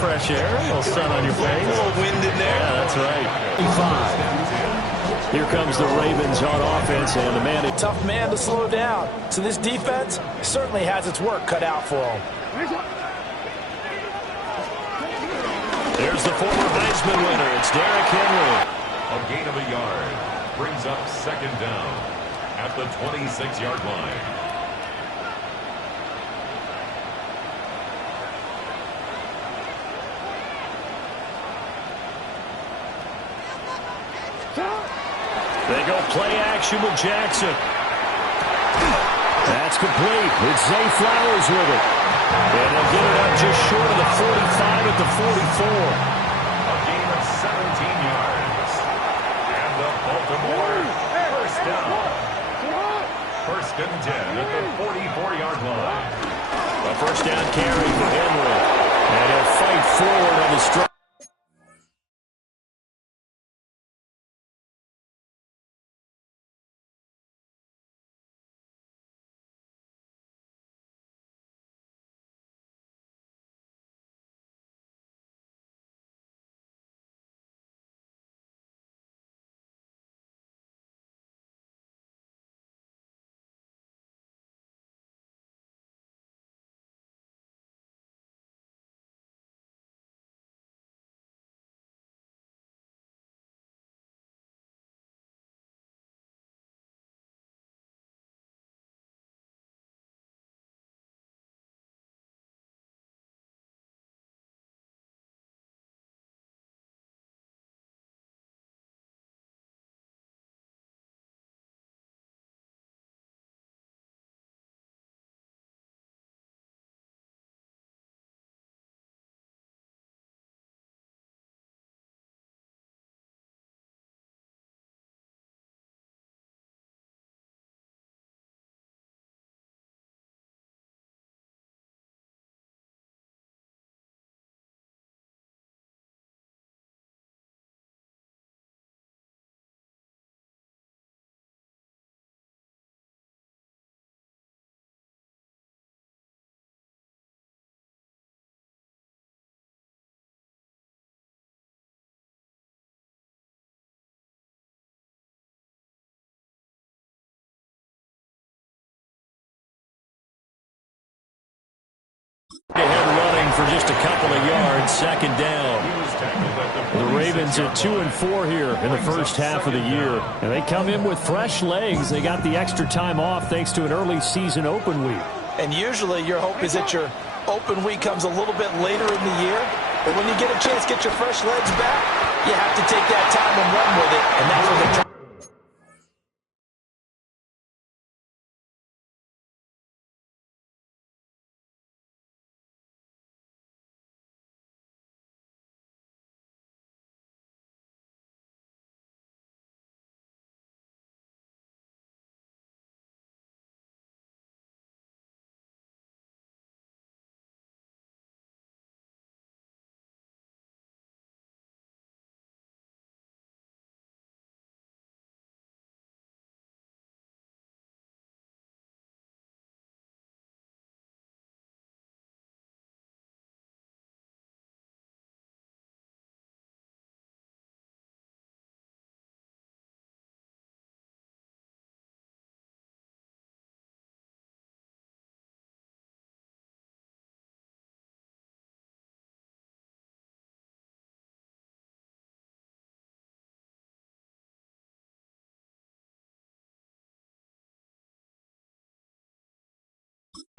fresh air, a little sun on your face. A little wind in there. Yeah, that's right. 5. Here comes the Ravens on offense, and the man. Tough man to slow down. So this defense certainly has its work cut out for him. There's the former Heisman winner. It's Derrick Henry. A gain of a yard brings up second down at the 26-yard line. They go play action with Jackson. That's complete. It's Zay Flowers with it. And they'll get it up just short of the 45 at the 44. A gain of 17 yards. And the Baltimore first down. First and 10 at the 44-yard line. A first down carry for Henry. And he'll fight forward on the strike. Ahead running for just a couple of yards, second down. The Ravens at 2-4 here in the first half of the year. And they come in with fresh legs. They got the extra time off thanks to an early season open week. And usually your hope is that your open week comes a little bit later in the year. But when you get a chance to get your fresh legs back, you have to take that time and run with it. And that's what they're trying.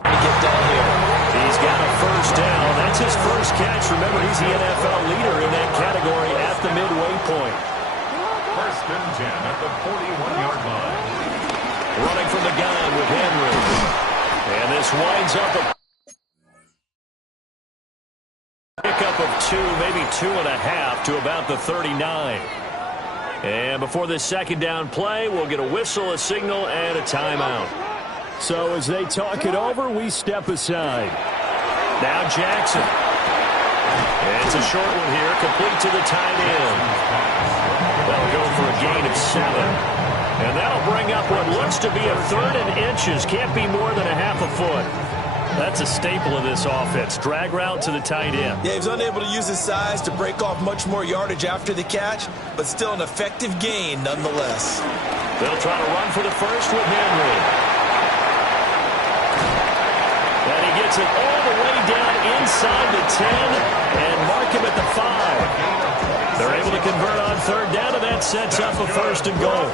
Get down here. He's got a first down. That's his first catch. Remember, he's the NFL leader in that category at the midway point. First and 10 at the 41-yard line. Running from the gun with Henry. And this winds up a pickup of 2, maybe 2.5 to about the 39. And before this second down play, we'll get a whistle, a signal, and a timeout. So as they talk it over, we step aside. Now Jackson. And it's a short one here, complete to the tight end. They'll go for a gain of 7. And that'll bring up what looks to be a 3rd and inches. Can't be more than a half a foot. That's a staple of this offense. Drag route to the tight end. Yeah, he was unable to use his size to break off much more yardage after the catch, but still an effective gain nonetheless. They'll try to run for the first with Henry. And he gets it all the way down inside the 10 and mark him at the 5. They're able to convert on third down, and that sets up a first and goal.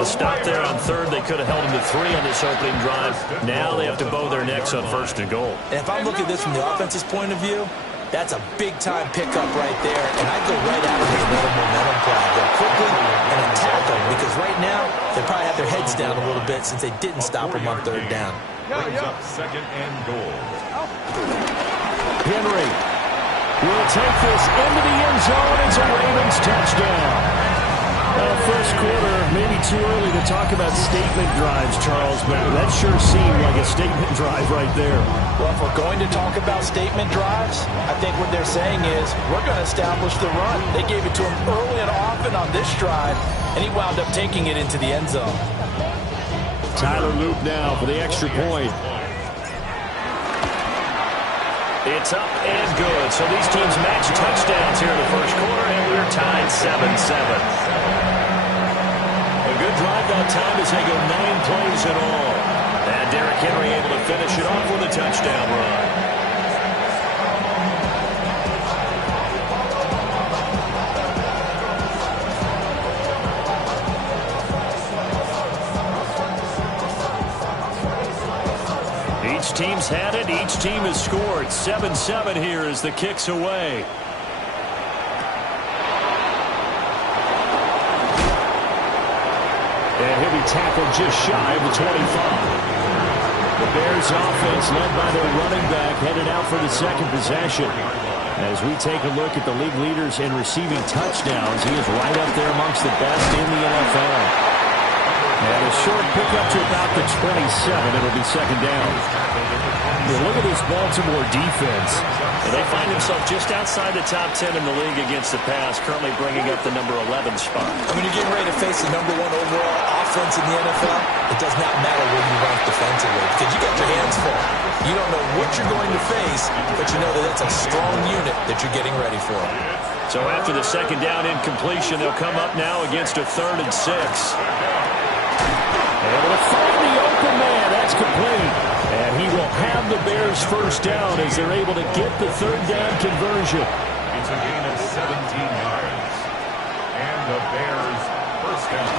A stop there on third. They could have held him to 3 on this opening drive. Now they have to bow their necks on first and goal. And if I'm looking at this from the offense's point of view, that's a big-time pickup right there, and I'd go right out with another momentum play. Go quickly and attack them, because right now they probably have their heads down a little bit since they didn't stop them on third down. Brings up second and goal. Henry will take this into the end zone. It's a Ravens touchdown. First quarter, maybe too early to talk about statement drives, Charles, but that sure seemed like a statement drive right there. Well, if we're going to talk about statement drives, I think what they're saying is we're going to establish the run. They gave it to him early and often on this drive, and he wound up taking it into the end zone. Tyler Loop now for the extra point. It's up and good. So these teams match touchdowns here in the first quarter, and we're tied 7-7. A good drive that time as they go 9 plays in all. And Derrick Henry able to finish it off with a touchdown run. Each team's had it. Each team has scored. 7-7 here as the kick's away. And he'll be tackled just shy of the 25. The Bears offense led by their running back headed out for the second possession. As we take a look at the league leaders in receiving touchdowns, he is right up there amongst the best in the NFL. And a short pickup to about the 27. It'll be second down. Yeah, look at this Baltimore defense. And they find themselves just outside the top 10 in the league against the pass, currently bringing up the number 11 spot. And when you're getting ready to face the number 1 overall offense in the NFL, it does not matter where you rank defensively because you got your hands full. You don't know what you're going to face, but you know that it's a strong unit that you're getting ready for. So after the second down incompletion, they'll come up now against a 3rd and 6. Able to find the open man. That's complete. And he will have the Bears first down as they're able to get the 3rd down conversion. It's a gain of 17 yards. And the Bears first down.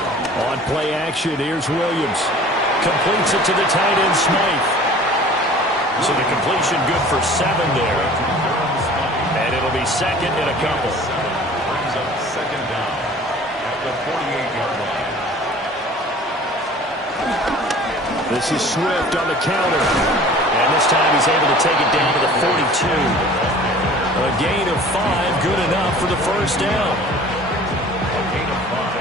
On play action, here's Williams. Completes it to the tight end, Smythe. So the completion good for 7 there. And it'll be second and a couple. Brings up second down at the 48-yard line. This is Swift on the counter. And this time he's able to take it down to the 42. A gain of 5, good enough for the first down. A gain of 5.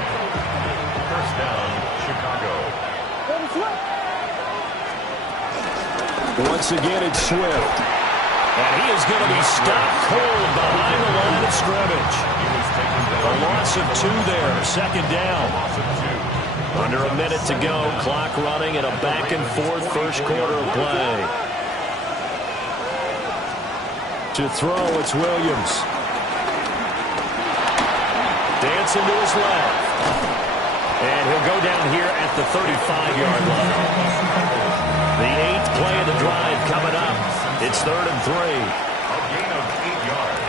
First down, Chicago. Once again, it's Swift. And he is going to be stopped cold behind the line of scrimmage. A loss of 2 there, second down. Under a minute to go, clock running and a back-and-forth first quarter of play. To throw, it's Williams. Dancing to his left. And he'll go down here at the 35-yard line. The 8th play of the drive coming up. It's 3rd and 3. A gain of 8 yards.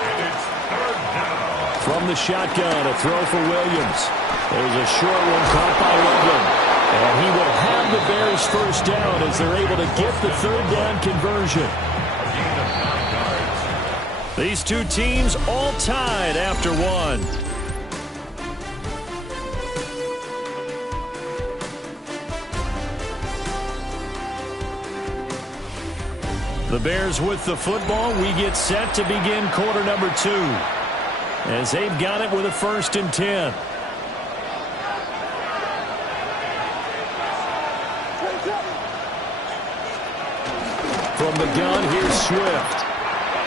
And it's 3rd down. From the shotgun, a throw for Williams. There's a short one caught by Loveland. And he will have the Bears first down as they're able to get the 3rd down conversion. A gain of 9 yards. These two teams all tied after 1. The Bears with the football. We get set to begin quarter number 2. As they've got it with a 1st and 10. From the gun, here's Swift.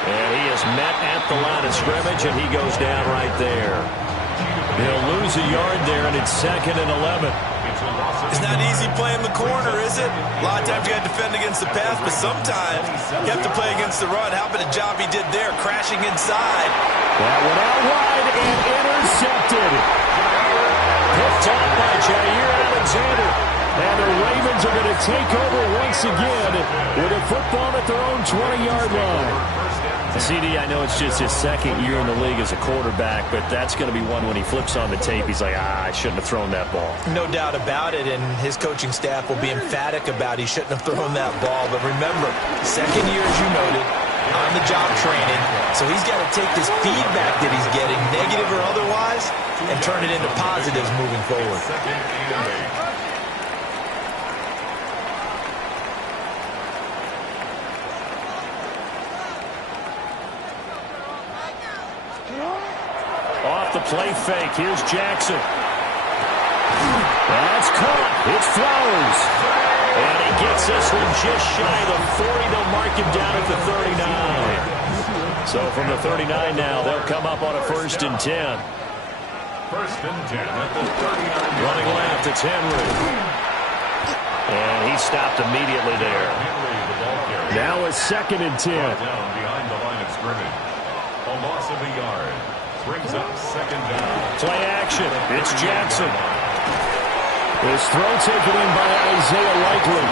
And he is met at the line of scrimmage, and he goes down right there. He'll lose a yard there, and it's 2nd and 11. It's not easy playing the corner, is it? A lot of times you got to defend against the pass, but sometimes you have to play against the run. How about a job he did there, crashing inside? That one out wide and intercepted. Picked up by Jair Alexander. And the Ravens are going to take over once again with a football at their own 20-yard line. CD, I know it's just his 2nd year in the league as a quarterback, but that's going to be one when he flips on the tape. He's like, I shouldn't have thrown that ball. No doubt about it, and his coaching staff will be emphatic about he shouldn't have thrown that ball. But remember, 2nd year, as you noted, on-the-job training, so he's got to take this feedback that he's getting, negative or otherwise, and turn it into positives moving forward. Off the play fake. Here's Jackson. That's caught. It's Flowers. And he gets this one just shy of the 40. They'll mark him down at the 39. So from the 39 now, they'll come up on a 1st and 10. 1st and 10 at the 39. Running left, it's Henry. And he stopped immediately there. Now it's 2nd and 10. Down behind the line of scrimmage. A loss of a yard. Brings up 2nd down. Play action. It's Jackson. His throw taken in by Isaiah Likely.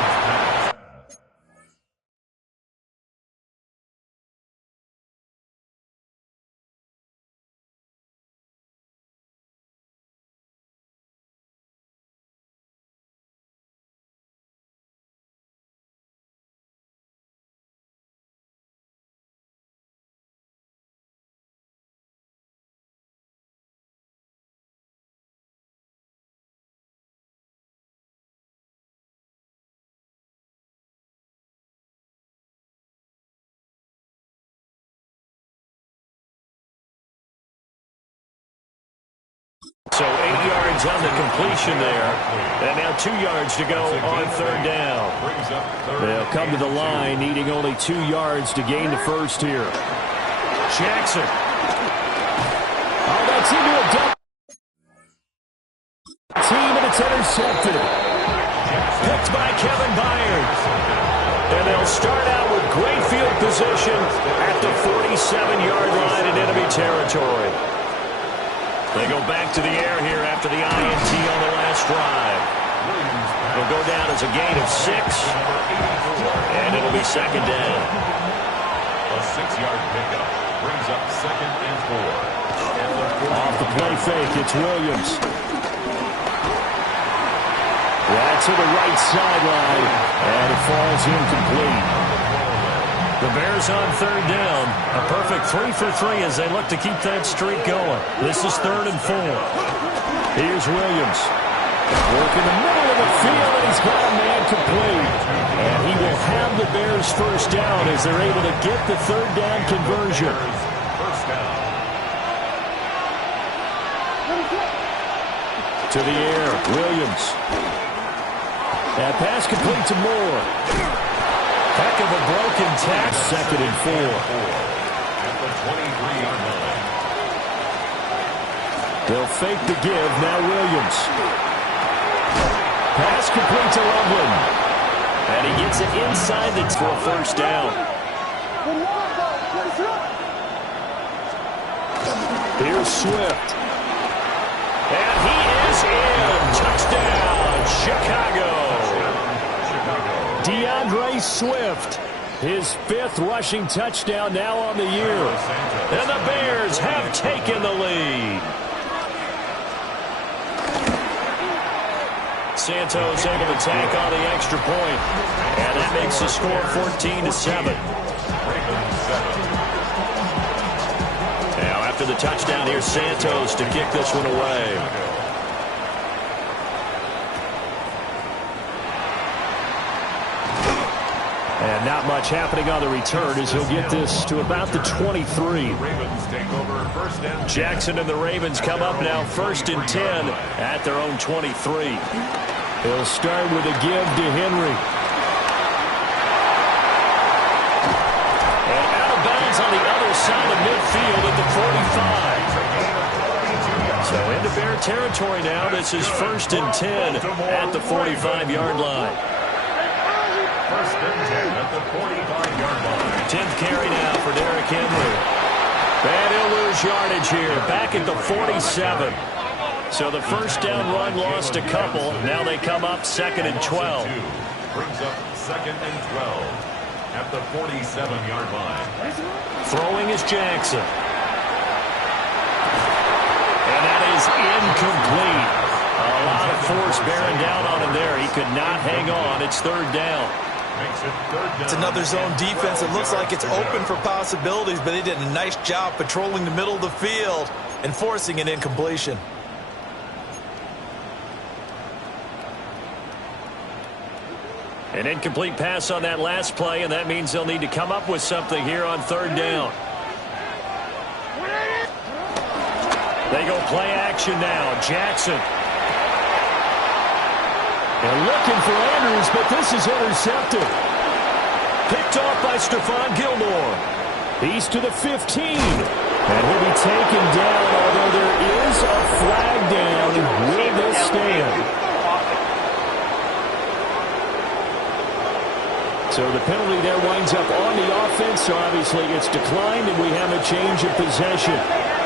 So 8 yards on the completion there. And now 2 yards to go on 3rd down. They'll come to the line, needing only 2 yards to gain the first here. Jackson. Oh, that's into a double team, and it's intercepted. Picked by Kevin Byard. And they'll start out with great field position at the 47-yard line in enemy territory. They go back to the air here after the INT on the last drive. It'll go down as a gain of 6, and it'll be 2nd down. A 6-yard pickup brings up 2nd and 4. Off the play fake, it's Williams. That's to the right sideline, and it falls incomplete. The Bears on 3rd down. A perfect 3 for 3 as they look to keep that streak going. This is 3rd and 4. Here's Williams. Working the middle of the field, and he's got a man complete. And he will have the Bears 1st down as they're able to get the 3rd down conversion. First down. To the air, Williams. That pass complete to Moore. Heck of a broken tackle. 2nd and 4. At the 23-yard line. They'll fake the give. Now Williams. Pass complete to Loveland. And he gets it inside the for a 1st down. Here's Swift. And he is in. Touchdown, Chicago. DeAndre Swift, his 5th rushing touchdown now on the year. And the Bears have taken the lead. Santos able to tack on the extra point. And that makes the score 14-7. Now after the touchdown, here's Santos to kick this one away. And not much happening on the return as he'll get this to about the 23. Jackson and the Ravens come up now 1st and 10 at their own 23. He'll start with a give to Henry. And out of bounds on the other side of midfield at the 45. So So into Bear territory now. This is 1st and 10 at the 45-yard line. 1st and 10 at the 45-yard line. 10th carry now for Derrick Henry. And he'll lose yardage here. Back at the 47. So the first down run lost a couple. Now they come up 2nd and 12. Brings up 2nd and 12 at the 47-yard line. Throwing is Jackson. And that is incomplete. A lot of force bearing down on him there. He could not hang on. It's 3rd down. Makes it 3rd down. It's another zone defense. It looks like it's open for possibilities, but they did a nice job patrolling the middle of the field and forcing an incompletion. An incomplete pass on that last play, and that means they'll need to come up with something here on 3rd down. They go play action now. Jackson. And looking for Andrews, but this is intercepted. Picked off by Stephon Gilmore. He's to the 15. And he'll be taken down, although there is a flag down. Will this stand? So the penalty there winds up on the offense, so obviously it's declined, and we have a change of possession.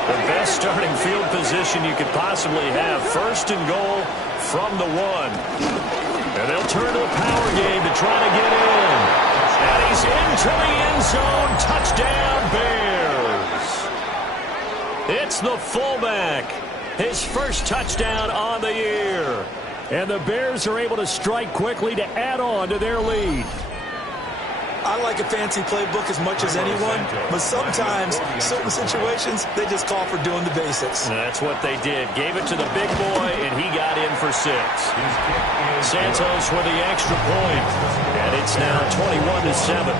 The best starting field position you could possibly have. 1st and goal from the 1. And they'll turn to a power game to try to get in. And he's into the end zone. Touchdown, Bears. It's the fullback. His first touchdown on the year. And the Bears are able to strike quickly to add on to their lead. I like a fancy playbook as much as anyone, but sometimes, certain situations, they just call for doing the basics. And that's what they did. Gave it to the big boy, and he got in for 6. Santos with the extra point. And it's now 21-7.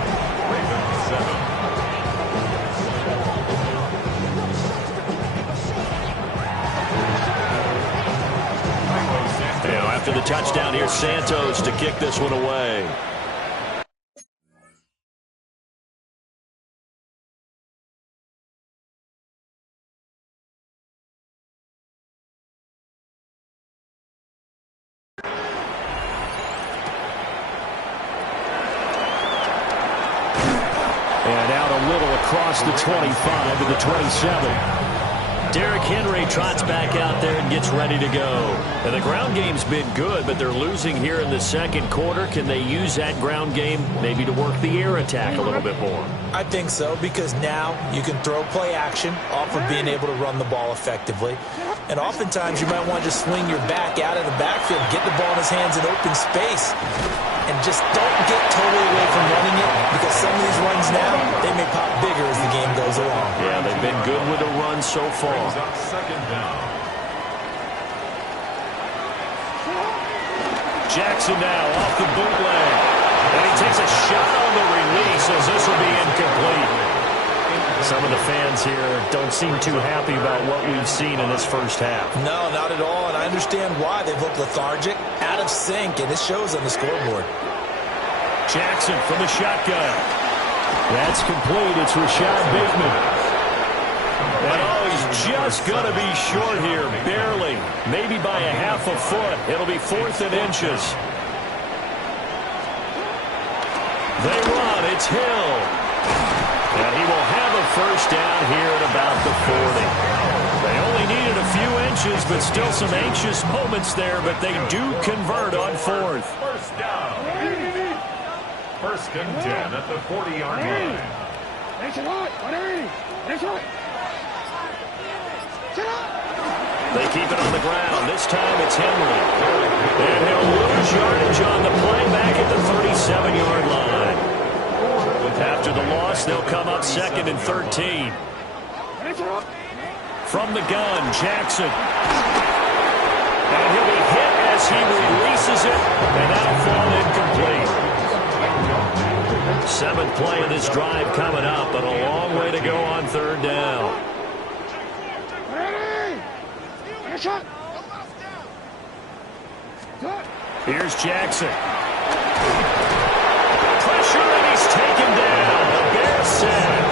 After the touchdown, here's Santos to kick this one away. And out a little across the 25 to the 27. Derrick Henry trots back out there and gets ready to go. And the ground game's been good, but they're losing here in the 2nd quarter. Can they use that ground game maybe to work the air attack a little bit more? I think so, because now you can throw play action off of being able to run the ball effectively. And oftentimes you might want to just swing your back out of the backfield, get the ball in his hands in open space, and just don't get totally away from running it, because some of these runs now, they may pop bigger as the game goes along. Yeah, they've been good with the run so far. 2nd down. Jackson now off the bootleg. And he takes a shot on the release as this will be incomplete. Some of the fans here don't seem too happy about what we've seen in this first half. No, not at all, and I understand why. They've looked lethargic, out of sync, and it shows on the scoreboard. Jackson from the shotgun. That's complete. It's Rashad Bateman. And he's just going to be short here, barely, maybe by a half a foot. It'll be 4th and inches. They run. It's Hill. And he will have a first down here at about the 40. They only needed a few inches, but still some anxious moments there, but they do convert on 4th. First down. 1st and 10 at the 40-yard line. They keep it on the ground. This time it's Henry. And he'll lose yardage on the play back at the 37-yard line. After the loss, they'll come up 2nd and 13. From the gun, Jackson. And he'll be hit as he releases it, and that'll fall incomplete. 7th play of this drive coming up, but a long way to go on 3rd down. Here's Jackson. Pressure, and he's taken down. The Bears sack.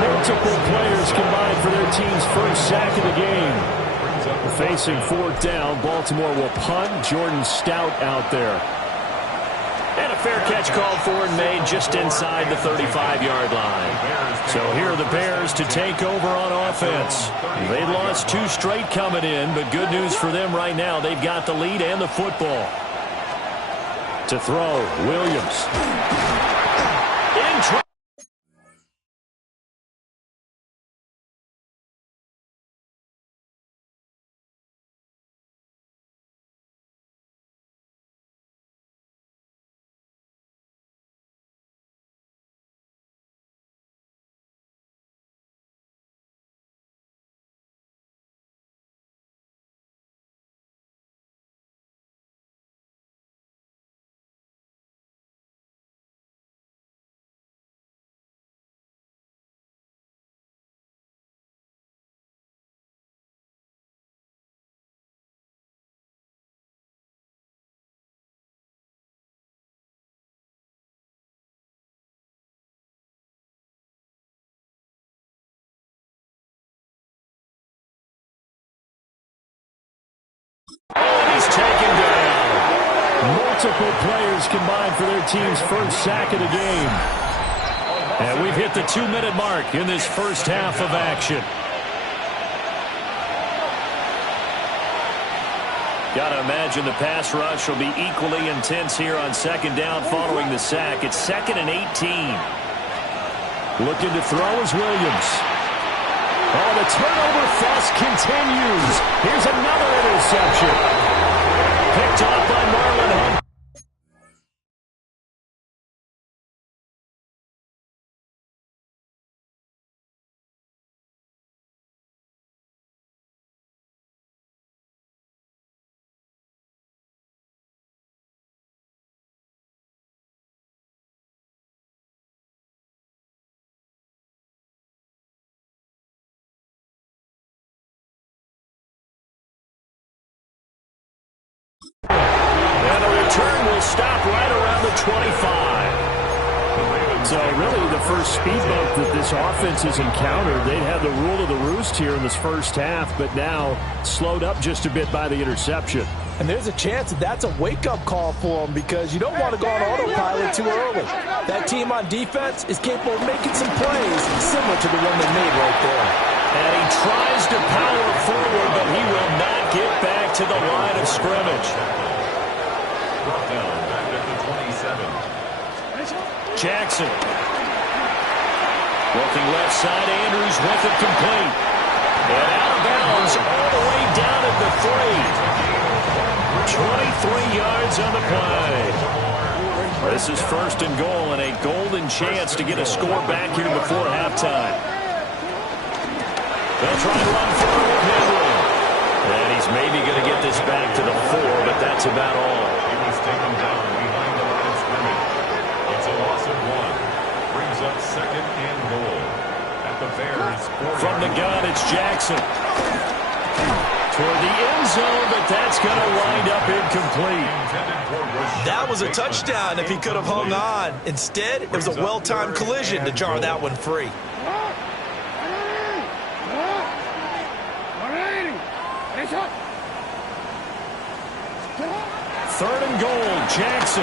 Multiple players combined for their team's first sack of the game. Facing fourth down, Baltimore will punt. Jordan Stout out there. And a fair catch called for and made just inside the 35-yard line. So here are the Bears to take over on offense. They lost 2 straight coming in, but good news for them right now. They've got the lead and the football. To throw, Williams. In trouble. And he's taken down. Multiple players combined for their team's first sack of the game. And we've hit the 2-minute mark in this first half of action. Got to imagine the pass rush will be equally intense here on second down following the sack. It's 2nd and 18. Looking to throw is Williams. Oh, the turnover fuss continues. Here's another interception. Picked off by Marlon Hunt. And the return will stop right around the 25. So really the first speed bump that this offense has encountered. They'd had the rule of the roost here in this first half, but now slowed up just a bit by the interception. And there's a chance that that's a wake-up call for them because you don't want to go on autopilot too early. That team on defense is capable of making some plays similar to the one they made right there. And he tries to power forward, but he will not get back to the line of scrimmage. Brought down back at the 27. Jackson. Working left side, Andrews with it complete. And out of bounds all the way down at the 3. 23 yards on the play. This is 1st and goal and a golden chance to get a score back here before halftime. They'll try to run forward with Henry. And he's maybe going to get this back to the 4, but that's about all. He was taken down behind the line of scrimmage. It's a loss of 1. Brings up 2nd and goal. At the Bears. From the gun, it's Jackson. Toward the end zone, but that's going to wind up incomplete. That was a touchdown if he could have hung on. Instead, it was a well-timed collision to jar that one free. Third and goal, Jackson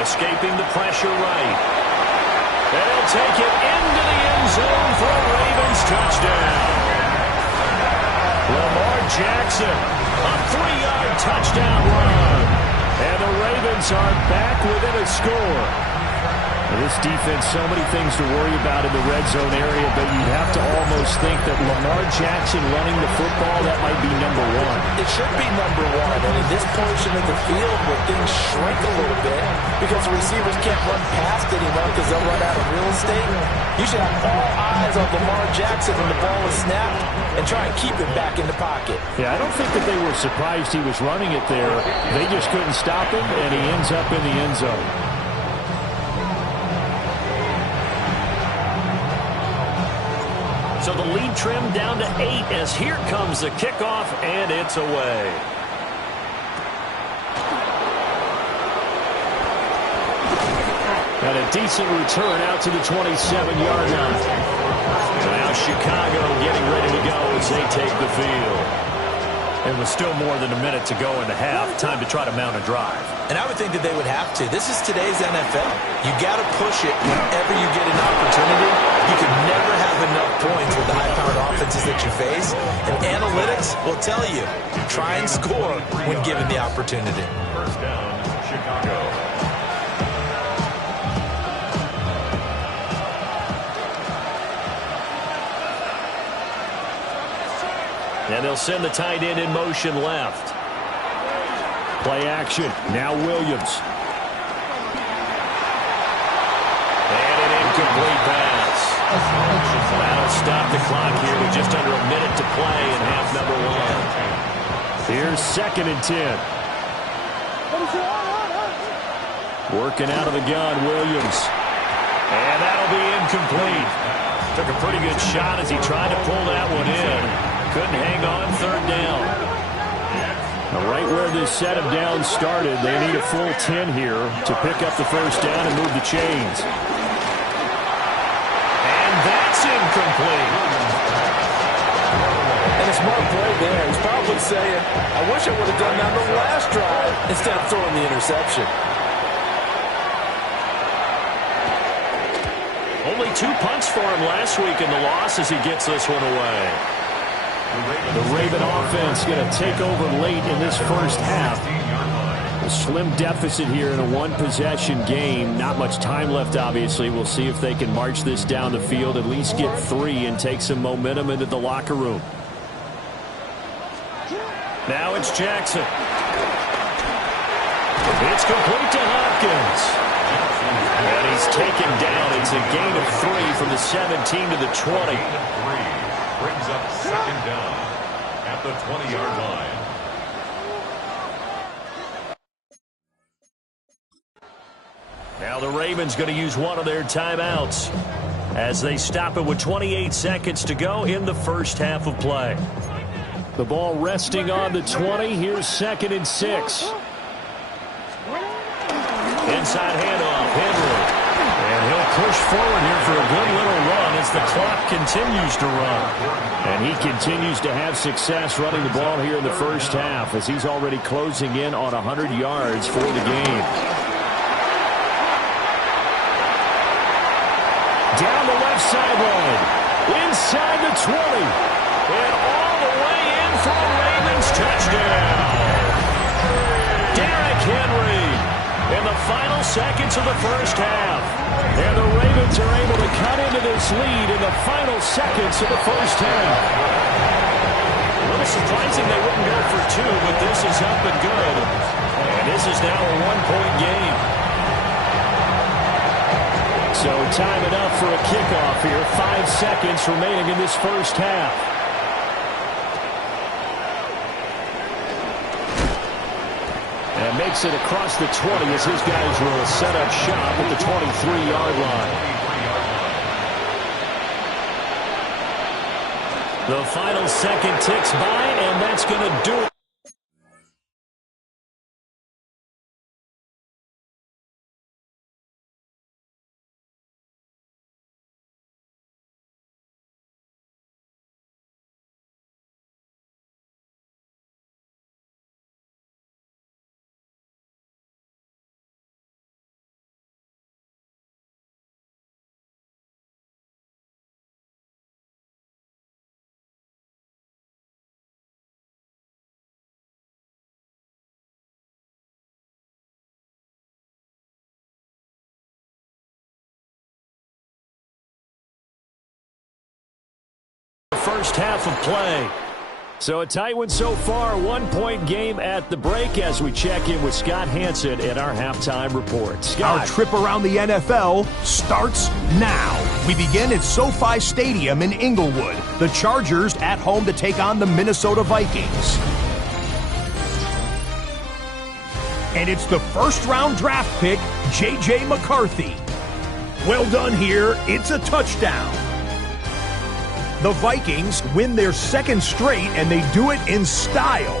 escaping the pressure right. They'll take it into the end zone for a Ravens touchdown. Lamar Jackson, a 3-yard touchdown run. And the Ravens are back within a score. This defense, so many things to worry about in the red zone area, but you'd have to almost think that Lamar Jackson running the football, that might be number 1. It should be number 1. And in this portion of the field where things shrink a little bit because the receivers can't run past anyone because they'll run out of real estate, you should have all eyes on Lamar Jackson when the ball is snapped and try and keep it back in the pocket. Yeah, I don't think that they were surprised he was running it there. They just couldn't stop him, and he ends up in the end zone. So the lead trimmed down to 8 as here comes the kickoff, and it's away. And a decent return out to the 27-yard line. Now Chicago getting ready to go as they take the field. And with still more than a minute to go in the half, time to try to mount a drive. And I would think that they would have to. This is today's NFL. You got to push it whenever you get an opportunity. You can never have enough points with the high-powered offenses that you face. And analytics will tell you, try and score when given the opportunity. First down, Chicago. And they'll send the tight end in motion left. Play action. Now Williams. And an incomplete pass. That'll stop the clock here with just under a minute to play in half number one. Here's 2nd and 10. Working out of the gun, Williams. And that'll be incomplete. Took a pretty good shot as he tried to pull that one in. Couldn't hang on 3rd down. Now right where this set of downs started, they need a full 10 here to pick up the 1st down and move the chains. And that's incomplete. And a smart play there. He's probably saying, I wish I would have done that on the last drive instead of throwing the interception. Only 2 punts for him last week in the loss as he gets this one away. The Raven offense going to take over late in this first half. A slim deficit here in a one-possession game. Not much time left, obviously. We'll see if they can march this down the field, at least get 3 and take some momentum into the locker room. Now it's Jackson. It's complete to Hopkins. And he's taken down. It's a gain of 3 from the 17 to the 20. Brings up 2nd down at the 20-yard line. Now the Ravens going to use one of their timeouts as they stop it with 28 seconds to go in the first half of play. The ball resting on the 20. Here's 2nd and 6. Inside handoff, Henry. And he'll push forward here for a good little run as the clock continues to run. And he continues to have success running the ball here in the first half as he's already closing in on 100 yards for the game. Down the left sideline. Inside the 20. And all the way in for a Ravens touchdown. Derrick Henry in the final seconds of the first half. And the Ravens are able to cut into this lead in the final seconds of the first half. A little surprising they wouldn't go for 2, but this is up and good. And this is now a 1-point game. So time it up for a kickoff here. 5 seconds remaining in this first half. And makes it across the 20 as his guys will set up shop at the 23-yard line. The final second ticks by, and that's going to do it. First half of play. So a tight one so far, 1-point game at the break as we check in with Scott Hansen in our halftime report. Scott. Our trip around the NFL starts now. We begin at SoFi Stadium in Inglewood. The Chargers at home to take on the Minnesota Vikings. And it's the first-round draft pick, J.J. McCarthy. Well done here. It's a touchdown. The Vikings win their 2nd straight, and they do it in style.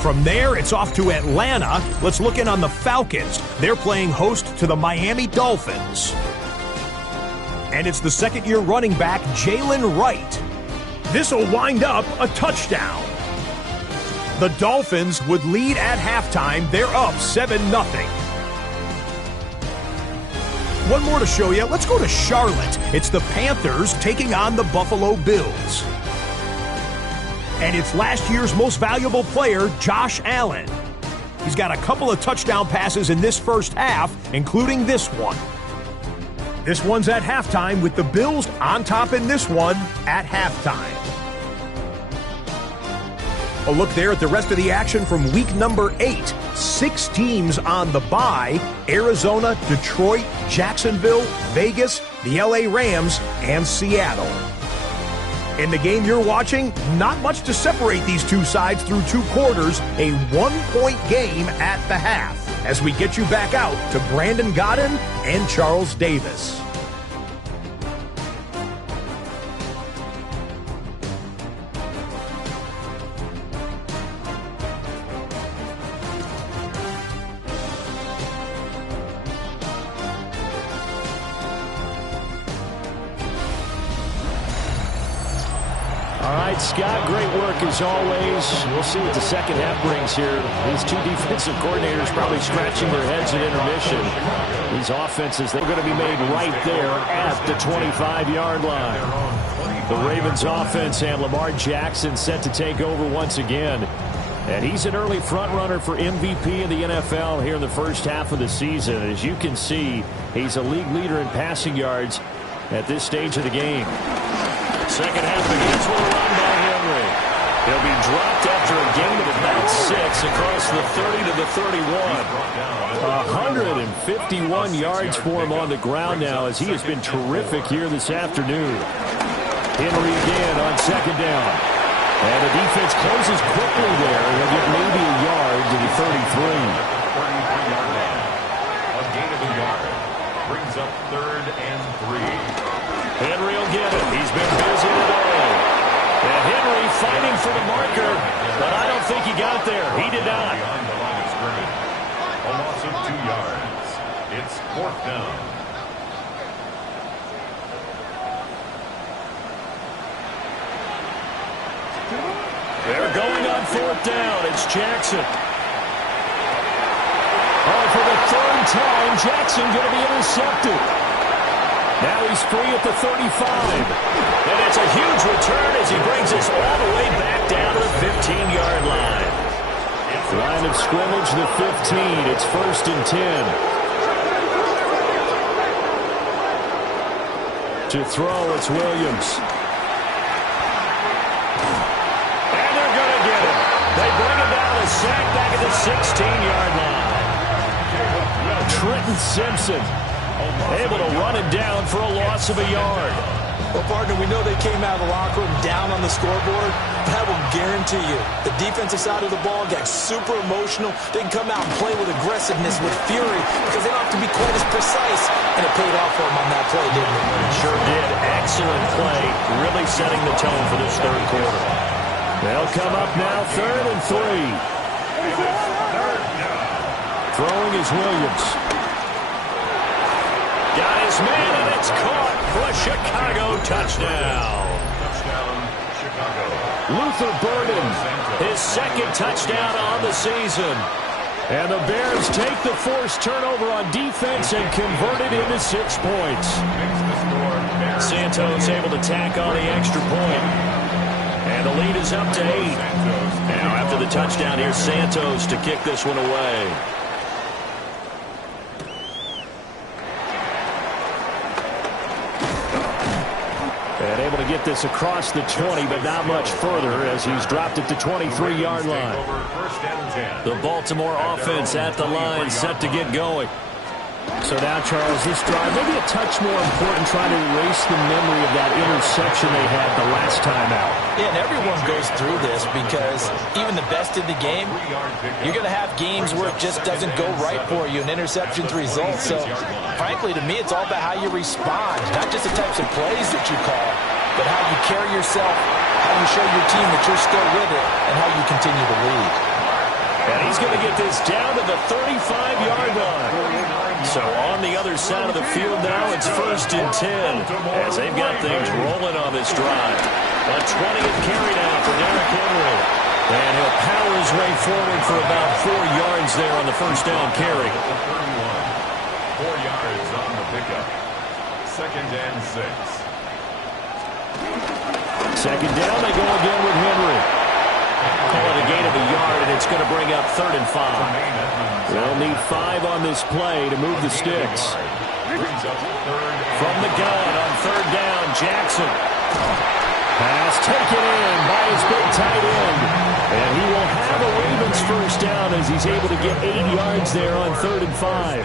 From there, it's off to Atlanta. Let's look in on the Falcons. They're playing host to the Miami Dolphins. And it's the second-year running back, Jalen Wright. This will wind up a touchdown. The Dolphins would lead at halftime. They're up 7-0. One more to show you. Let's go to Charlotte. It's the Panthers taking on the Buffalo Bills. And it's last year's most valuable player, Josh Allen. He's got a couple of touchdown passes in this first half, including this one. This one's at halftime with the Bills on top in this one at halftime. A look there at the rest of the action from week number 8. 6 teams on the bye: Arizona, Detroit, Jacksonville, Vegas, the LA Rams, and Seattle. In the game you're watching, not much to separate these two sides through 2 quarters. A 1-point game at the half. As we get you back out to Brandon Godden and Charles Davis. All right, Scott, great work as always. We'll see what the second half brings here. These 2 defensive coordinators probably scratching their heads at intermission. These offenses, they're going to be made right there at the 25-yard line. The Ravens offense and Lamar Jackson set to take over once again. And he's an early front runner for MVP in the NFL here in the first half of the season. As you can see, he's a league leader in passing yards at this stage of the game. Second half begins with a run by Henry. He'll be dropped after a gain of about 6 across the 30 to the 31. 151 yards for him on the ground now, as he has been terrific here this afternoon. Henry again on second down. And the defense closes quickly there. He'll get maybe a yard to the 33. 33-yard line. A gain of a yard. Brings up 3rd and 3. Henry will get it. He's been busy today. And Henry fighting for the marker, but I don't think he got there. He did not. Beyond the line of scrimmage. A loss of 2 yards. It's 4th down. They're going on 4th down. It's Jackson. Oh, for the 3rd time, Jackson going to be intercepted. Now he's free at the 35. And it's a huge return as he brings us all the way back down to the 15-yard line. Line of scrimmage, the 15. It's 1st and 10. To throw, it's Williams. And they're going to get him. They bring him down a sack back at the 16-yard line. Trenton Simpson able to run it down for a loss of a yard. Well, partner, we know they came out of the locker room down on the scoreboard, but I will guarantee you the defensive side of the ball got super emotional. They can come out and play with aggressiveness, with fury, because they don't have to be quite as precise, and it paid off for them on that play, didn't it? Sure did. Excellent play, really setting the tone for this third quarter. They'll come up now, 3rd and 3. Throwing is Williams. Got his man, and it's caught for a Chicago touchdown. Touchdown, Chicago. Luther Burden, his 2nd touchdown on the season. And the Bears take the forced turnover on defense and convert it into 6 points. Santos able to tack on the extra point. And the lead is up to 8. Now after the touchdown, here's Santos to kick this one away. And able to get this across the 20, but not much further as he's dropped it to 23-yard line. The Baltimore offense at the line, set to get going. So now, Charles, this drive, maybe a touch more important, trying to erase the memory of that interception they had the last time out. Yeah, and everyone goes through this because even the best in the game, you're going to have games where it just doesn't go right for you, and interceptions result. So, frankly, to me, it's all about how you respond, not just the types of plays that you call, but how you carry yourself, how you show your team that you're still with it, and how you continue to lead. And he's going to get this down to the 35-yard line. So on the other side of the field now, it's 1st and 10 as they've got things rolling on this drive. A 20th carry now for Derrick Henry. And he'll power his way forward for about 4 yards there on the first down carry. 4 yards on the pickup. 2nd and 6. Second down, they go again with Henry. Call it a gain of a yard, and it's going to bring up 3rd and 5. They'll need 5 on this play to move the sticks. From the gun on 3rd down, Jackson. Pass taken in by his big tight end. And he will have a Ravens first down as he's able to get 8 yards there on 3rd and 5.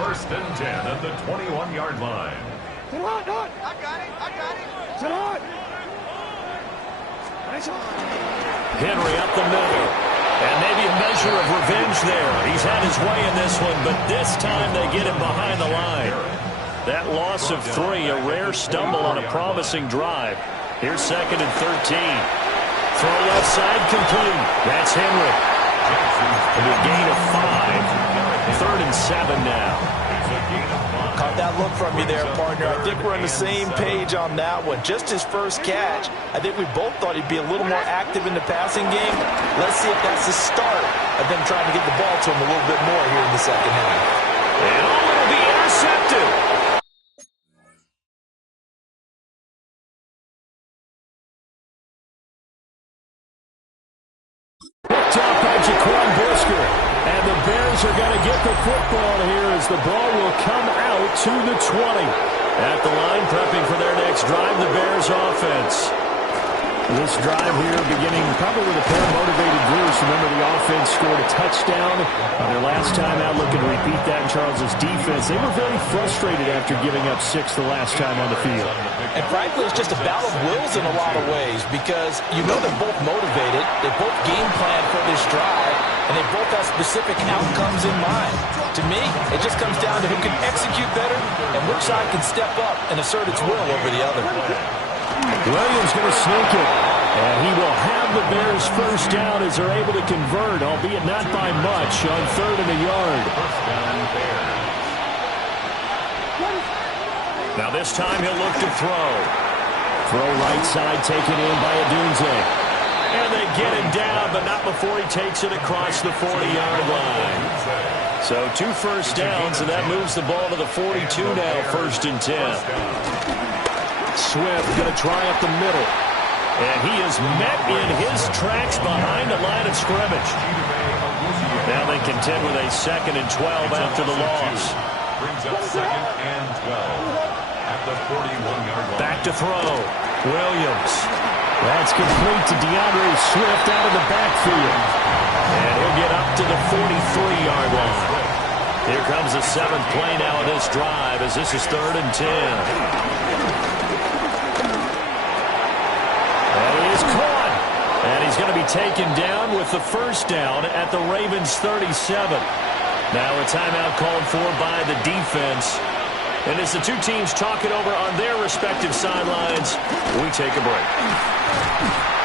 1st and 10 at the 21-yard line. I got it. Sit on. Henry up the middle. And maybe a measure of revenge there. He's had his way in this one, but this time they get him behind the line. That loss of 3, a rare stumble on a promising drive. Here's 2nd and 13. Throw left side complete. That's Henry. And a gain of 5. 3rd and 7 now. Caught that look from you there, partner. I think we're on the same page on that one. Just his first catch. I think we both thought he'd be a little more active in the passing game. Let's see if that's the start of them trying to get the ball to him a little bit more here in the second half. And it'll be intercepted. Picked up by Jaquan Brisker. And the Bears are going to get the football here as the ball will come out to the 20. At the line, prepping for their next drive, the Bears offense. This drive here beginning probably with a pair of motivated groups. Remember, the offense scored a touchdown on their last time out, looking to repeat that in Charles' defense. They were very frustrated after giving up 6 the last time on the field. And frankly, it's just a battle of wills in a lot of ways because you know they're both motivated. They both game plan for this drive, and they both have specific outcomes in mind. To me, it just comes down to who can execute better and which side can step up and assert its will over the other. Williams going to sneak it. And he will have the Bears first down as they're able to convert, albeit not by much, on 3rd and a yard. Now this time he'll look to throw. Throw right side taken in by Adunze. And they get him down, but not before he takes it across the 40-yard line. So 2 first downs, and that moves the ball to the 42 now, 1st and 10. Swift going to try up the middle. And he is met in his tracks behind the line of scrimmage. Now they contend with a 2nd and 12 after the loss. Brings up 2nd and 12 at the 41-yard line. Back to throw. Williams. That's complete to DeAndre Swift out of the backfield. And he'll get up to the 43-yard line. Here comes the 7th play now of this drive as this is 3rd and 10. Caught. And he's going to be taken down with the first down at the Ravens 37. Now a timeout called for by the defense. And as the two teams talk it over on their respective sidelines, we take a break.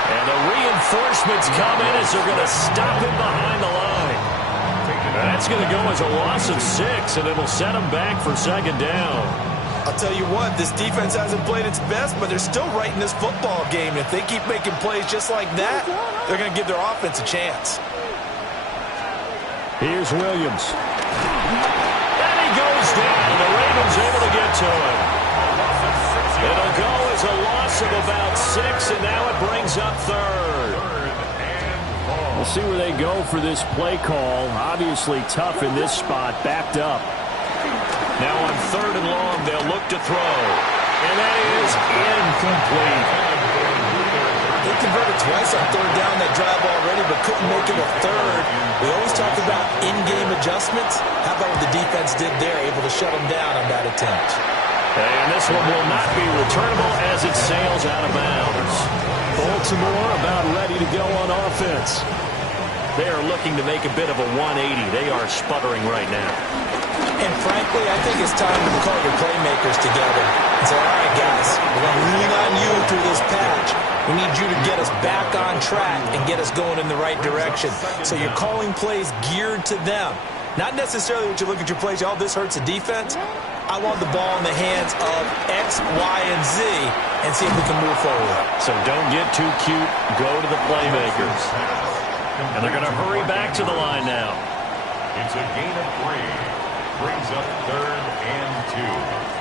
And the reinforcements come in as they're going to stop him behind the line. That's going to go as a loss of 6, and it'll set him back for 2nd down. I'll tell you what, this defense hasn't played its best, but they're still right in this football game. If they keep making plays just like that, they're going to give their offense a chance. Here's Williams. And he goes down. The Ravens able to get to him. It'll go as a loss of about 6, and now it brings up 3rd. We'll see where they go for this play call. Obviously tough in this spot, backed up. Now on 3rd and long, they'll look to throw. And that is incomplete. They converted twice on 3rd down that drive already, but couldn't make it a 3rd. We always talk about in-game adjustments. How about what the defense did there, able to shut them down on that attempt? And this one will not be returnable as it sails out of bounds. Baltimore about ready to go on offense. They are looking to make a bit of a 180. They are sputtering right now. And frankly, I think it's time to call your playmakers together and say, all right, guys, we're going to lean on you through this patch. We need you to get us back on track and get us going in the right direction. So you're calling plays geared to them. Not necessarily what you look at your plays, oh, this hurts the defense. I want the ball in the hands of X, Y, and Z and see if we can move forward. So don't get too cute. Go to the playmakers. And they're going to hurry back to the line now. It's a gain of 3. Brings up 3rd and 2.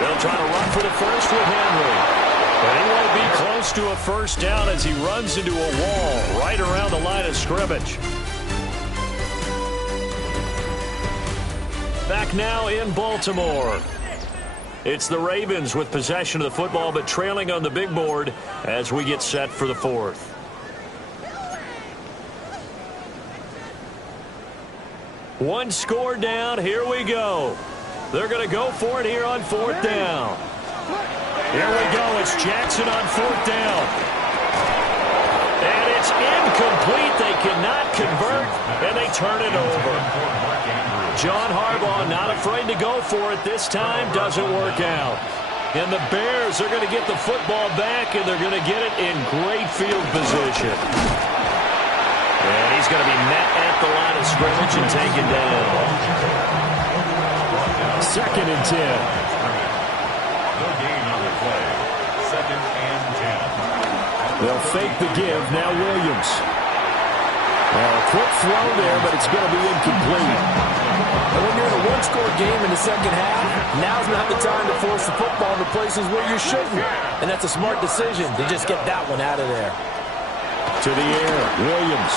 They'll try to run for the first with Henry. But he won't be close to a first down as he runs into a wall right around the line of scrimmage. Back now in Baltimore. It's the Ravens with possession of the football, but trailing on the big board as we get set for the 4th. One score down. Here we go. They're going to go for it here on 4th down. Here we go. It's Jackson on 4th down. And it's incomplete. They cannot convert, and they turn it over. John Harbaugh not afraid to go for it this time. Doesn't work out. And the Bears are going to get the football back, and they're going to get it in great field position. And he's going to be met at the line of scrimmage and taken down. 2nd and 10. They'll fake the give. Now Williams. A quick throw there, but it's going to be incomplete. And when you're in a one-score game in the second half, now's not the time to force the football to places where you shouldn't. And that's a smart decision to just get that one out of there. To the air, Williams.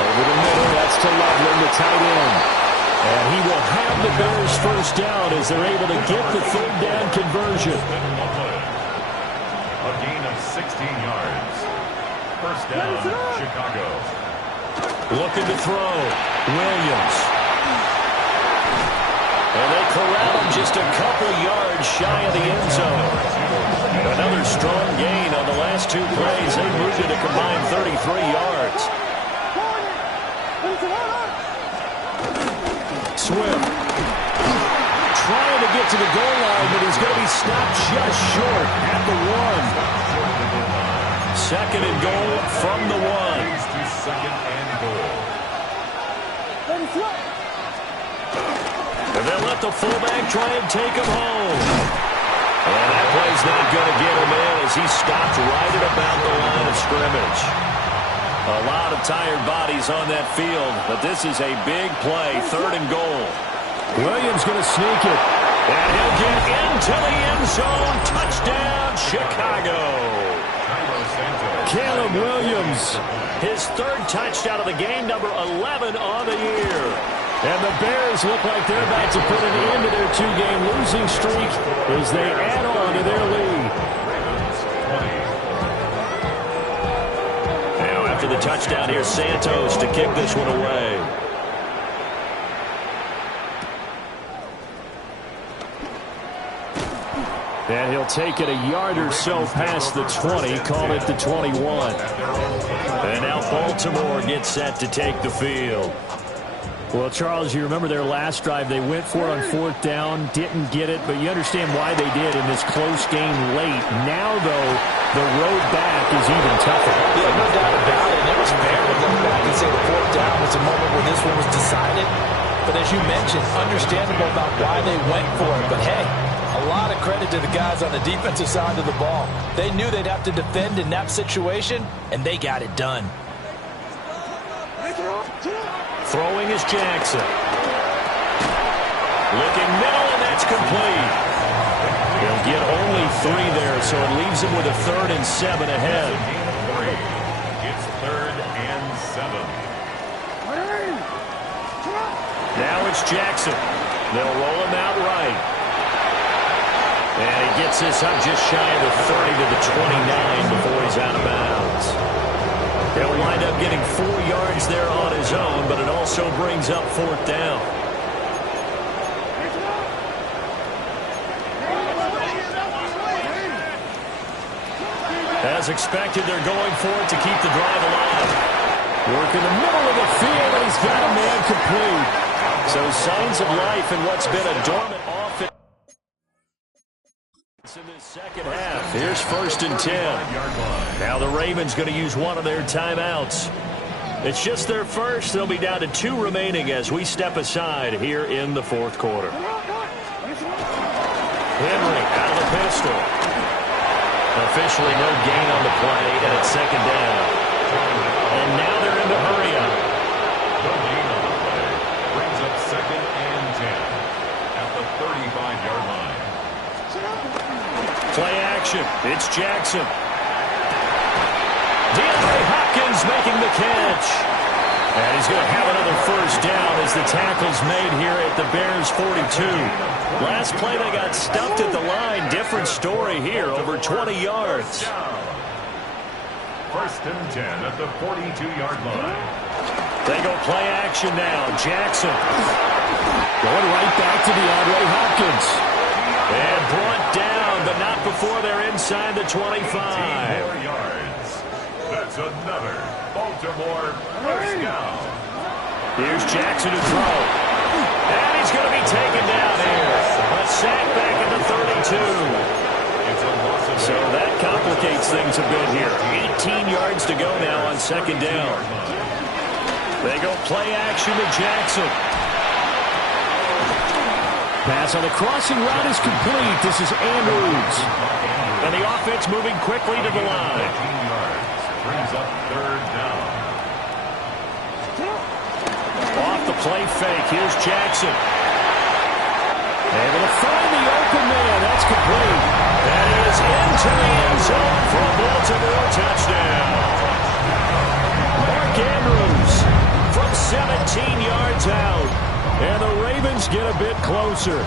Over the middle, that's to Loveland, the tight end. And he will have the Bears first down as they're able to get the 3rd down conversion. A gain of 16 yards. First down, Chicago. Looking to throw. Williams. And they corral him just a couple yards shy of the end zone. Another strong gain on the last 2 plays. They moved it a combined 33 yards. Swift. Trying to get to the goal line, but he's going to be stopped just short at the 1. 2nd and goal from the 1. 2nd and goal. And they'll let the fullback try and take him home. And that play's not going to get him in as he stopped right at about the line of scrimmage. A lot of tired bodies on that field, but this is a big play. 3rd and goal. Williams going to sneak it. And he'll get into the end zone. Touchdown, Chicago. Caleb Williams, his 3rd touchdown of the game, number 11 on the year. And the Bears look like they're about to put an end to their 2-game losing streak as they add on to their lead. Now after the touchdown, here's Santos to kick this one away. And he'll take it a yard or so past the 20, call it the 21. And now Baltimore gets set to take the field. Well, Charles, you remember their last drive. They went for it on 4th down, didn't get it, but you understand why they did in this close game late. Now, though, the road back is even tougher. Yeah, no doubt about it. And it was fair to look back and say the 4th down was the moment where this one was decided. But as you mentioned, understandable about why they went for it. But, hey, a lot of credit to the guys on the defensive side of the ball. They knew they'd have to defend in that situation, and they got it done. Throwing is Jackson. Looking middle, and that's complete. He'll get only 3 there, so it leaves him with a 3rd and 7 ahead. It's 3rd and 7. Now it's Jackson. They'll roll him out right. And he gets this up just shy of the 30 to the 29 before he's out of bounds. He'll wind up getting 4 yards there on his own, but it also brings up 4th down. As expected, they're going for it to keep the drive alive. Work in the middle of the field, and he's got a man complete. So signs of life in what's been a dormant offense in this second half. Here's 1st and 10. Now the Ravens going to use one of their timeouts. It's just their first. They'll be down to 2 remaining as we step aside here in the 4th quarter. Henry out of the pistol. Officially no gain on the play, and it's 2nd down. And now they're in the hurry up. The gain on the play brings up 2nd and 10 at the 35-yard line. Play action. It's Jackson. DeAndre Hopkins making the catch. And he's going to have another 1st down as the tackle's made here at the Bears 42. Last play they got stuffed at the line. Different story here, over 20 yards. 1st and 10 at the 42-yard line. They go play action now. Jackson. Going right back to DeAndre Hopkins. And brought down, but not before they're inside the 25. 18 more yards. That's another Baltimore 1st down. Here's Jackson to throw. And he's going to be taken down here. A sack back at the 32. So that complicates things a bit here. 18 yards to go now on 2nd down. They go play action to Jackson. Pass on the crossing route is complete. This is Andrews. And the offense moving quickly to the line. 15 yards. Brings up 3rd down. Off the play fake. Here's Jackson. Able to find the open man. That's complete. That is into the end zone for a Baltimore touchdown. Mark Andrews from 17 yards out. And the Ravens get a bit closer.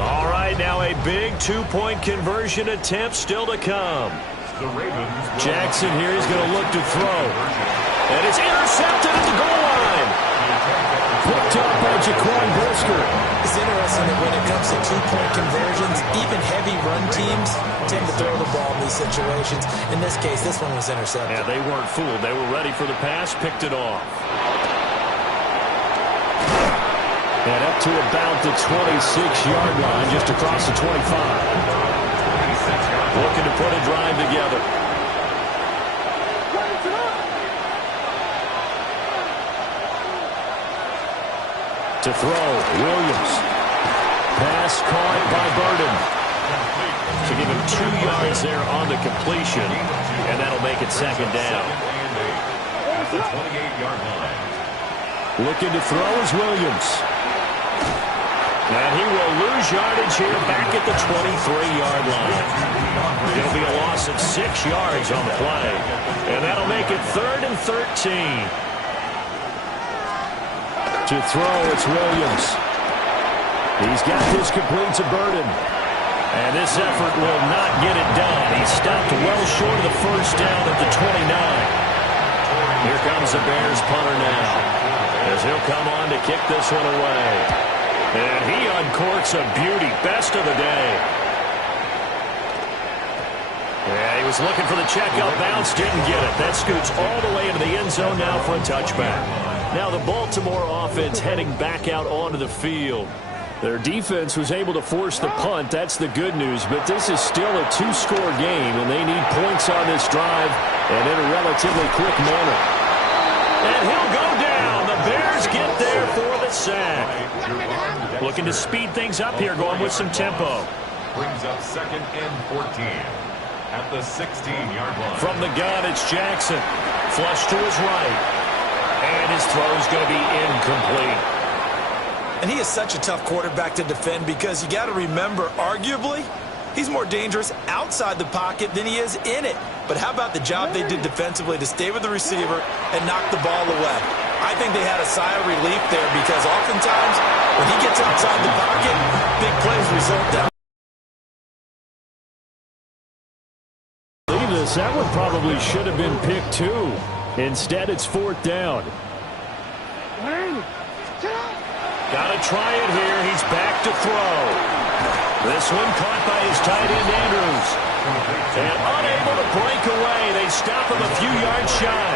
All right, now a big 2-point conversion attempt still to come. The Ravens. Jackson here is going to look to throw. And it's intercepted at the goal line. Picked up by Jaquan Brisker. It's interesting that when it comes to 2-point conversions, even heavy run teams tend to throw the ball in these situations. In this case, this one was intercepted. Yeah, they weren't fooled. They were ready for the pass, picked it off. And up to about the 26-yard line, just across the 25. Looking to put a drive together. To throw, Williams. Pass caught by Burden. To give him 2 yards there on the completion. And that'll make it 2nd down. At the 28-yard line. Looking to throw is Williams. And he will lose yardage here back at the 23-yard line. It'll be a loss of 6 yards on the play. And that'll make it 3rd and 13. To throw, it's Williams. He's got this complete to Burden. And this effort will not get it done. He stopped well short of the 1st down at the 29. Here comes the Bears punter now, as he'll come on to kick this one away. And he uncorks a beauty. Best of the day. Yeah, he was looking for the checkout bounce. Didn't get it. That scoots all the way into the end zone now for a touchback. Now the Baltimore offense heading back out onto the field. Their defense was able to force the punt. That's the good news. But this is still a 2-score game, and they need points on this drive and in a relatively quick manner. And he'll go down. The Bears get there for the sack. Looking to speed things up here, going with some tempo. Brings up 2nd and 14 at the 16-yard line. From the gun, it's Jackson. Flush to his right. And his throw is going to be incomplete. And he is such a tough quarterback to defend because you got to remember, arguably, he's more dangerous outside the pocket than he is in it. But how about the job they did defensively to stay with the receiver and knock the ball away? I think they had a sigh of relief there because oftentimes when he gets outside the pocket, big plays result down. That one probably should have been picked too. Instead, it's 4th down. Got to try it here. He's back to throw. This one caught by his tight end, Andrews. And unable to break away. They stop him a few yards shy.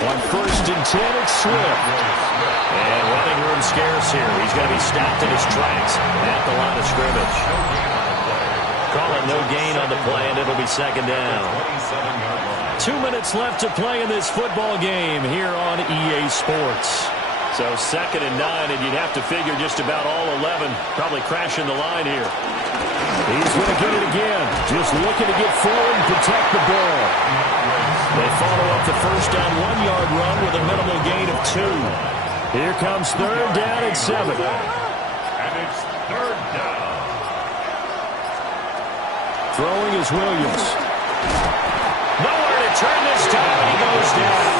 On 1st and 10, it's Swift. And running room scarce here. He's going to be stopped in his tracks at the line of scrimmage. Call it no gain on the play, and it'll be 2nd down. 2 minutes left to play in this football game here on EA Sports. So 2nd and 9, and you'd have to figure just about all 11 probably crashing the line here. He's going to get it again. Just looking to get forward and protect the ball. They follow up the first down 1-yard run with a minimal gain of 2. Here comes 3rd down and 7. And it's 3rd down. Throwing is Williams. Nowhere to turn this time. He goes down.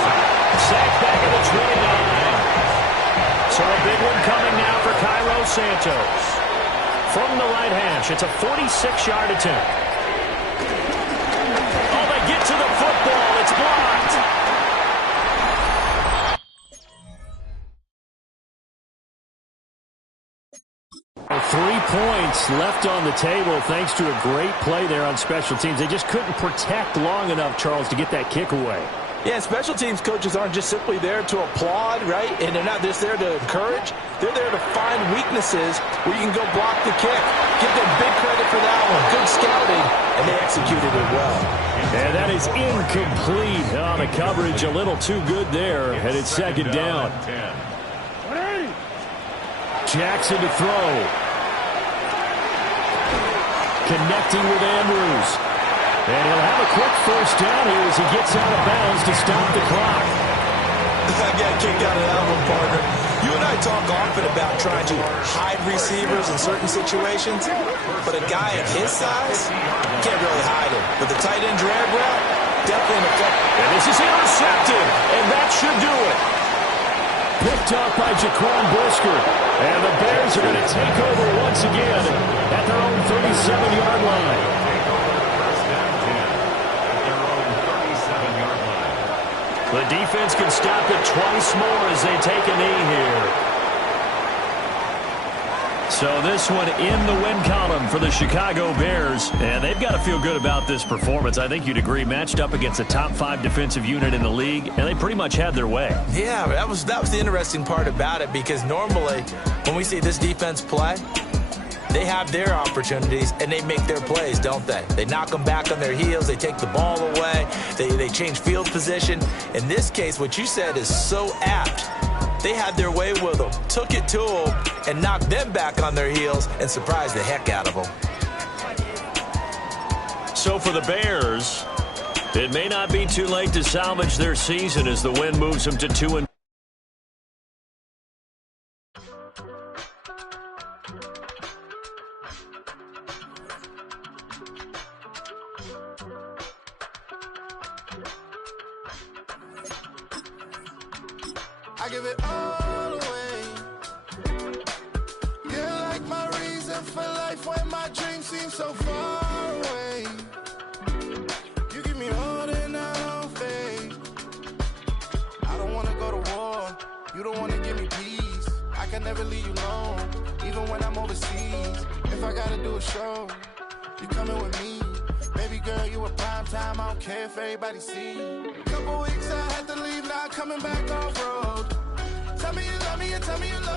Sacked back at the 29. So a big one coming now for Cairo Santos. From the right hash, it's a 46-yard attempt. Oh, they get to the football. It's blocked. Well, 3 points left on the table thanks to a great play there on special teams. They just couldn't protect long enough, Charles, to get that kick away. Yeah, special teams coaches aren't just simply there to applaud, right? And they're not just there to encourage. They're there to find weaknesses where you can go block the kick. Give them big credit for that one. Good scouting, and they executed it well. And that is incomplete. Oh, the coverage a little too good there. And it's 2nd down. Jackson to throw. Connecting with Andrews. And he'll have a quick 1st down here as he gets out of bounds to stop the clock. I got kicked out of that one, partner. You and I talk often about trying to hide receivers in certain situations, but a guy at his size can't really hide him. With the tight end drag route, definitely an effect. And this is intercepted, and that should do it. Picked off by Jaquan Brisker. And the Bears are going to take over once again at their own 37-yard line. The defense can stop it twice more as they take a knee here. So this one in the win column for the Chicago Bears. And they've got to feel good about this performance. I think you'd agree, matched up against a top 5 defensive unit in the league, and they pretty much had their way. Yeah, that was the interesting part about it, because normally when we see this defense play, they have their opportunities, and they make their plays, don't they? They knock them back on their heels. They take the ball away. They change field position. In this case, what you said is so apt. They had their way with them, took it to them, and knocked them back on their heels and surprised the heck out of them. So for the Bears, it may not be too late to salvage their season as the win moves them to 2-2. I give it all away. You're like my reason for life when my dreams seem so far away. You give me more than I don't face. I don't want to go to war. You don't want to give me peace. I can never leave you alone, even when I'm overseas. If I gotta do a show, you coming with me. Baby girl, you a prime time. I don't care if everybody see. Couple weeks I had to leave, now coming back off road. Tell me you love me and tell me you love me.